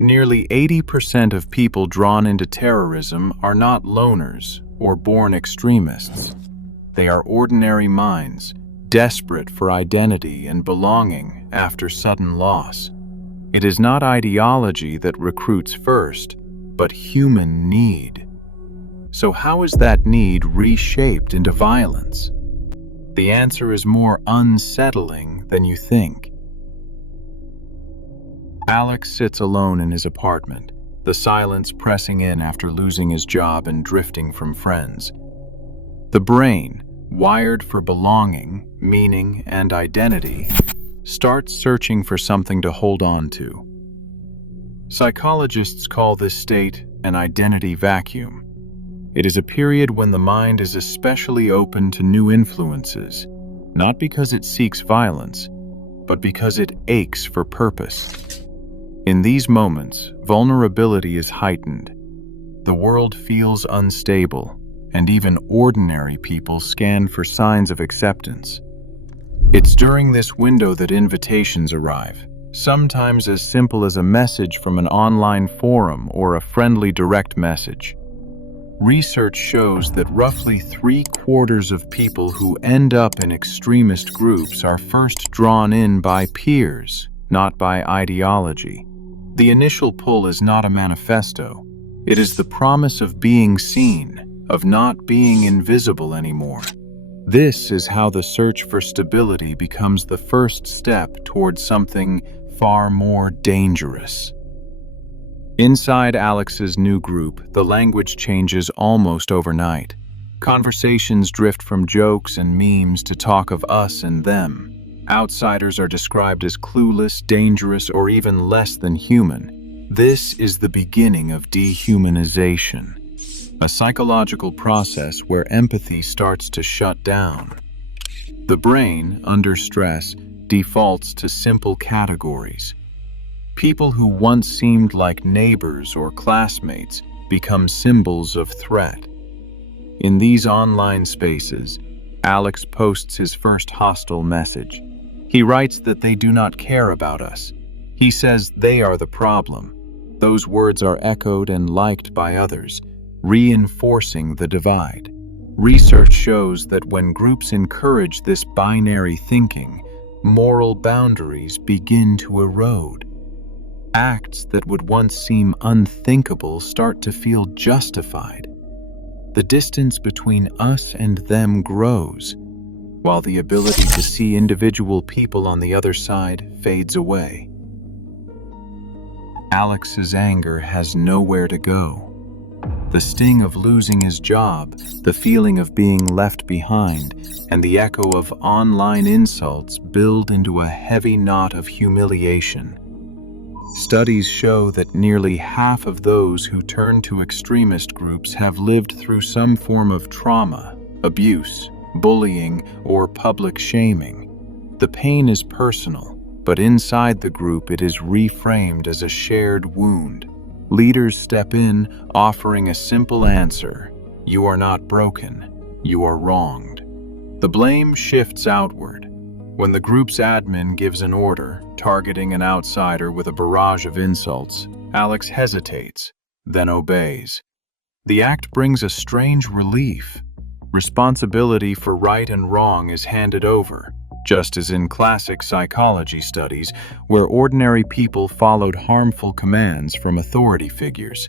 Nearly 80% of people drawn into terrorism are not loners or born extremists. They are ordinary minds, desperate for identity and belonging after sudden loss. It is not ideology that recruits first, but human need. So how is that need reshaped into violence? The answer is more unsettling than you think. Alex sits alone in his apartment, the silence pressing in after losing his job and drifting from friends. The brain, wired for belonging, meaning, and identity, starts searching for something to hold on to. Psychologists call this state an identity vacuum. It is a period when the mind is especially open to new influences, not because it seeks violence, but because it aches for purpose. In these moments, vulnerability is heightened. The world feels unstable, and even ordinary people scan for signs of acceptance. It's during this window that invitations arrive, sometimes as simple as a message from an online forum or a friendly direct message. Research shows that roughly 3/4 of people who end up in extremist groups are first drawn in by peers, not by ideology. The initial pull is not a manifesto. It is the promise of being seen, of not being invisible anymore. This is how the search for stability becomes the first step towards something far more dangerous. Inside Alex's new group, the language changes almost overnight. Conversations drift from jokes and memes to talk of us and them. Outsiders are described as clueless, dangerous, or even less than human. This is the beginning of dehumanization, a psychological process where empathy starts to shut down. The brain, under stress, defaults to simple categories. People who once seemed like neighbors or classmates become symbols of threat. In these online spaces, Alex posts his first hostile message. He writes that they do not care about us. He says they are the problem. Those words are echoed and liked by others, reinforcing the divide. Research shows that when groups encourage this binary thinking, moral boundaries begin to erode. Acts that would once seem unthinkable start to feel justified. The distance between us and them grows, while the ability to see individual people on the other side fades away. Alex's anger has nowhere to go. The sting of losing his job, the feeling of being left behind, and the echo of online insults build into a heavy knot of humiliation. Studies show that nearly half of those who turn to extremist groups have lived through some form of trauma, abuse, bullying, or public shaming. The pain is personal, but inside the group it is reframed as a shared wound. Leaders step in, offering a simple answer: you are not broken, you are wronged. The blame shifts outward. When the group's admin gives an order, targeting an outsider with a barrage of insults, Alex hesitates, then obeys. The act brings a strange relief. Responsibility for right and wrong is handed over, just as in classic psychology studies, where ordinary people followed harmful commands from authority figures.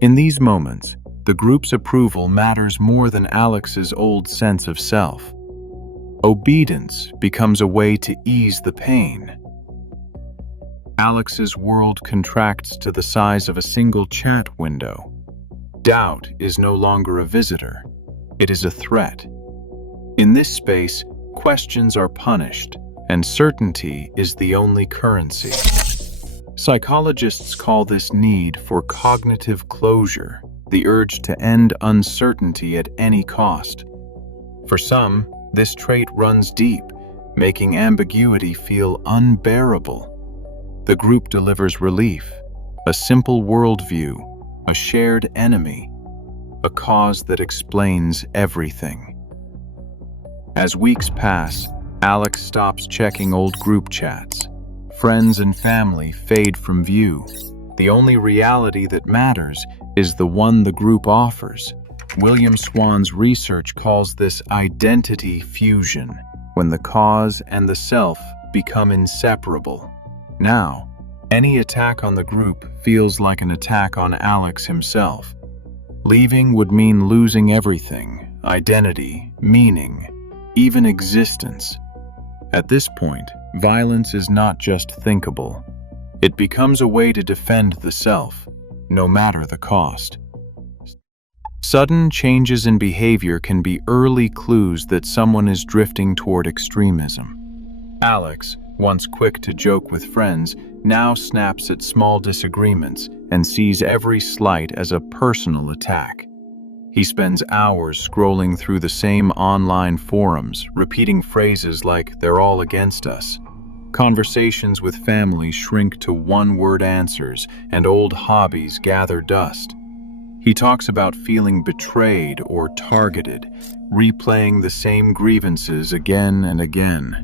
In these moments, the group's approval matters more than Alex's old sense of self. Obedience becomes a way to ease the pain. Alex's world contracts to the size of a single chat window. Doubt is no longer a visitor. It is a threat. In this space, questions are punished, and certainty is the only currency. Psychologists call this need for cognitive closure, the urge to end uncertainty at any cost. For some, this trait runs deep, making ambiguity feel unbearable. The group delivers relief, a simple worldview, a shared enemy, a cause that explains everything. As weeks pass, Alex stops checking old group chats. Friends and family fade from view. The only reality that matters is the one the group offers. William Swann's research calls this identity fusion, when the cause and the self become inseparable. Now, any attack on the group feels like an attack on Alex himself. Leaving would mean losing everything: identity, meaning, even existence. At this point, violence is not just thinkable. It becomes a way to defend the self, no matter the cost. Sudden changes in behavior can be early clues that someone is drifting toward extremism. Alex, once quick to joke with friends, now snaps at small disagreements and sees every slight as a personal attack. He spends hours scrolling through the same online forums, repeating phrases like, "they're all against us." Conversations with family shrink to one-word answers, and old hobbies gather dust. He talks about feeling betrayed or targeted, replaying the same grievances again and again.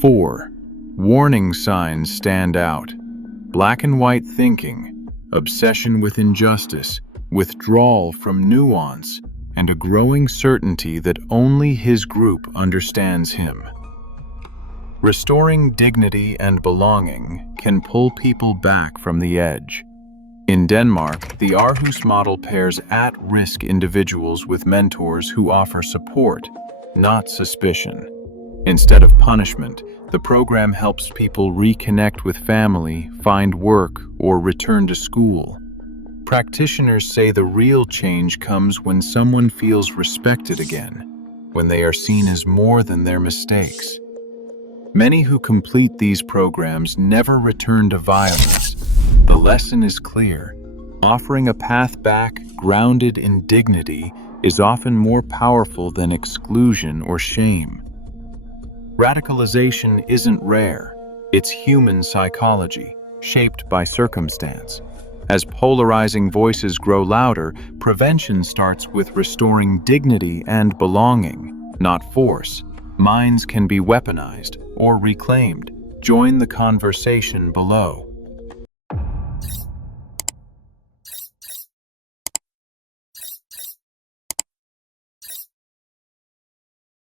4. Warning signs stand out. Black and white thinking, obsession with injustice, withdrawal from nuance, and a growing certainty that only his group understands him. Restoring dignity and belonging can pull people back from the edge. In Denmark, the Aarhus model pairs at-risk individuals with mentors who offer support, not suspicion. Instead of punishment, the program helps people reconnect with family, find work, or return to school. Practitioners say the real change comes when someone feels respected again, when they are seen as more than their mistakes. Many who complete these programs never return to violence. The lesson is clear. Offering a path back grounded in dignity is often more powerful than exclusion or shame. Radicalization isn't rare. It's human psychology, shaped by circumstance. As polarizing voices grow louder, prevention starts with restoring dignity and belonging, not force. Minds can be weaponized or reclaimed. Join the conversation below.